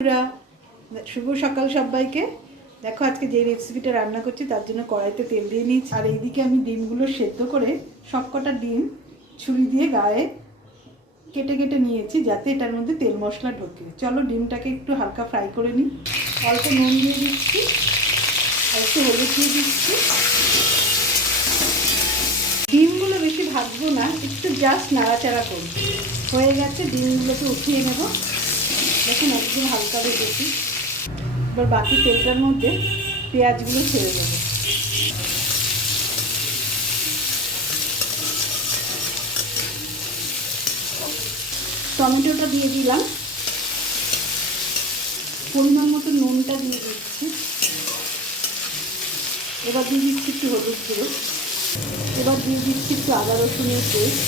বন্ধুরা, শুভ সকাল সবাইকে। দেখো আজকে যে রেসিপিটা রান্না করছি তার জন্য কড়াইতে তেল দিয়ে নিয়েছি, আর এইদিকে আমি ডিমগুলো সেদ্ধ করে সবকটা ডিম ছুরি দিয়ে গায়ে কেটে কেটে নিয়েছি যাতে এটার মধ্যে তেল মশলা ঢোকে। চলো ডিমটাকে একটু হালকা ফ্রাই করে নিই। অল্প নুন দিয়ে দিচ্ছি আর একটু হলুদ দিয়ে দিচ্ছি। ডিমগুলো বেশি ভাজবো না, একটু জাস্ট নাড়াচাড়া করব। হয়ে গেছে, ডিমগুলোকে উঠিয়ে নেব। দেখুন একদম হালকা ভেজেছি। এবার বাকি তেলটার মধ্যে পেঁয়াজগুলো ছেড়ে দেবো। টমেটোটা দিয়ে দিলাম, পরিমাণ মতো নুনটা দিয়ে দিচ্ছি। এবার দিয়ে দিচ্ছি একটু হলুদ গুঁড়ো। এবার দিয়ে দিচ্ছি একটু আদা রসুনের পেস্ট।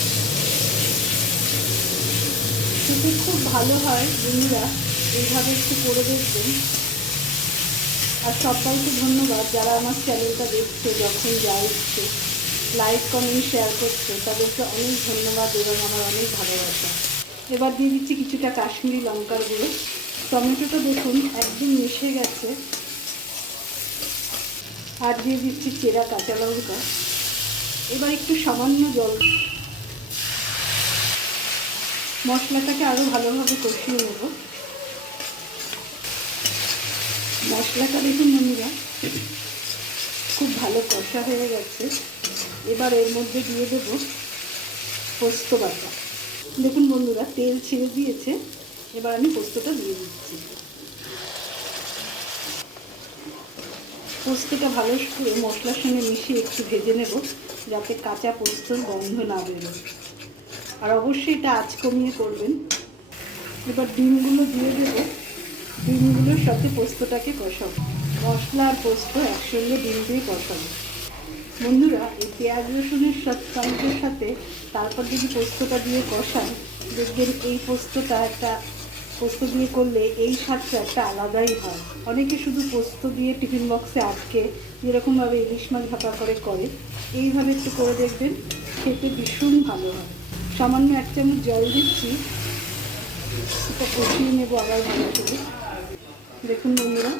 খেতে খুব ভালো হয় বন্ধুরা, এইভাবে একটু করে দেখবেন। আর সবাইকে ধন্যবাদ যারা আমার চ্যানেলটা দেখছে, যখন যা ইচ্ছে লাইক কমেন্ট শেয়ার করছে, তাদেরকে অনেক ধন্যবাদ এবং আমার অনেক ভালোবাসা। এবার দিয়ে দিচ্ছি কিছুটা কাশ্মীরি লঙ্কার গুঁড়ো। টমেটোটা দেখুন একদম মিশে গেছে। আর দিয়ে দিচ্ছি চেরা কাঁচা লঙ্কা। এবার একটু সামান্য জল, মশলাটাকে আরও ভালোভাবে কষিয়ে নেব। মশলাটা দেখুন বন্ধুরা খুব ভালো কষা হয়ে গেছে। এবার এর মধ্যে দিয়ে দেব পোস্ত বাটা। দেখুন বন্ধুরা তেল ছেড়ে দিয়েছে। এবার আমি পোস্তটা দিয়ে দিচ্ছি। পোস্তটা ভালো করে মশলার সঙ্গে মিশিয়ে একটু ভেজে নেব যাতে কাঁচা পোস্তর গন্ধ না বেরোয়। আর অবশ্যই এটা আঁচ কমিয়ে করবেন। এবার ডিমগুলো দিয়ে দেব। ডিমগুলোর সাথে পোস্তটাকে কষাবো। মশলা আর পোস্ত একসঙ্গে ডিম দিয়ে কষাবো। বন্ধুরা এই পেঁয়াজ রসুনের টমেটোর সাথে তারপর যদি পোস্তটা দিয়ে কষান, দেখবেন এই পোস্তটা পোস্ত দিয়ে করলে এই স্বাদটা একটা আলাদাই হয়। অনেকে শুধু পোস্ত দিয়ে টিফিন বক্সে আটকে যেরকমভাবে ইলিশ মাছ ভাপা করে এইভাবে একটু করে দেখবেন, খেতে ভীষণ ভালো হয়। সামান্য 1 চামচ জল দিচ্ছি, এটা কষিয়ে নেবো আবার ভালো করে। দেখুন বন্ধুরা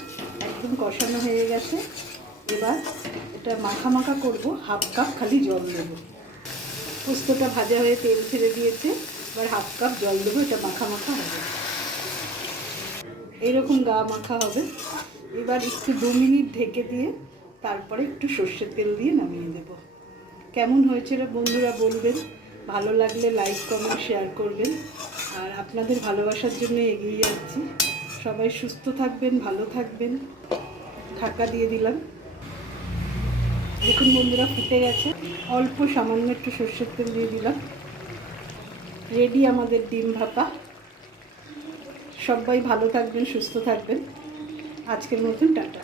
একদম কষানো হয়ে গেছে। এবার এটা মাখা মাখা করবো, 1/2 কাপ খালি জল দেবো। পোস্তটা ভাজা হয়ে তেল ছেড়ে দিয়েছে। এবার 1/2 কাপ জল দেবো, এটা মাখা মাখা হবে, এইরকম গা মাখা হবে। এবার একটু 2 মিনিট ঢেকে দিয়ে তারপরে একটু সর্ষের তেল দিয়ে নামিয়ে দেব। কেমন হয়েছে বন্ধুরা বলবেন। ভালো লাগলে লাইক কমেন্ট শেয়ার করবেন। আর আপনাদের ভালোবাসার জন্য এগিয়ে যাচ্ছি। সবাই সুস্থ থাকবেন, ভালো থাকবেন। ঢাকা দিয়ে দিলাম। দেখুন বন্ধুরা ফুটে গেছে। অল্প সামান্য একটু সর্ষের তেল দিয়ে দিলাম। রেডি আমাদের ডিম ভাপা। সবাই ভালো থাকবেন, সুস্থ থাকবেন। আজকের মতন টাটা।